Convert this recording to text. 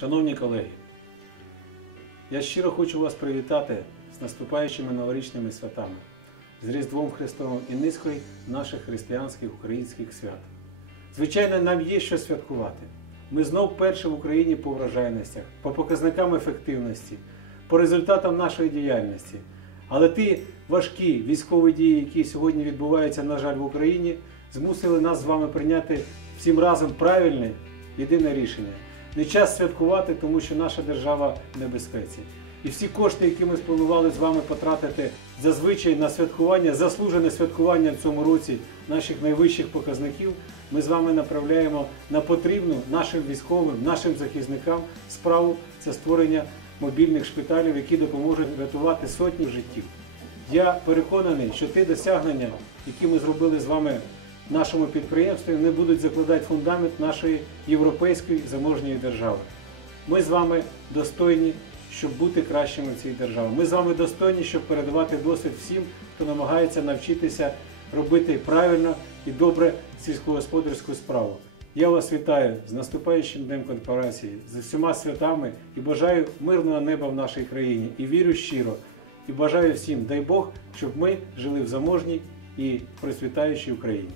Шановні колеги, я щиро хочу вас привітати з наступаючими новорічними святами, з Різдвом Христовим і низкою наших християнських українських свят. Звичайно, нам є що святкувати. Ми знов перші в Україні по врожайностях, по показникам ефективності, по результатам нашої діяльності. Але ті важкі військові дії, які сьогодні відбуваються, на жаль, в Україні, змусили нас з вами прийняти всім разом правильне єдине рішення. Не час святкувати, тому що наша держава в небезпеці. І всі кошти, які ми спланували з вами потратити зазвичай на святкування, заслужене святкування в цьому році наших найвищих показників, ми з вами направляємо на потрібну нашим військовим, нашим захисникам справу це створення мобільних шпиталів, які допоможуть рятувати сотні життів. Я переконаний, що ті досягнення, які ми зробили з вами нашому підприємстві, не будуть закладати фундамент нашої європейської заможньої держави. Ми з вами достойні, щоб бути кращими в цій державі. Ми з вами достойні, щоб передавати досвід всім, хто намагається навчитися робити правильно і добре сільськогосподарську справу. Я вас вітаю з наступаючим днем корпорації, з усіма святами і бажаю мирного неба в нашій країні. І вірю щиро, і бажаю всім, дай Бог, щоб ми жили в заможній і процвітаючій Україні.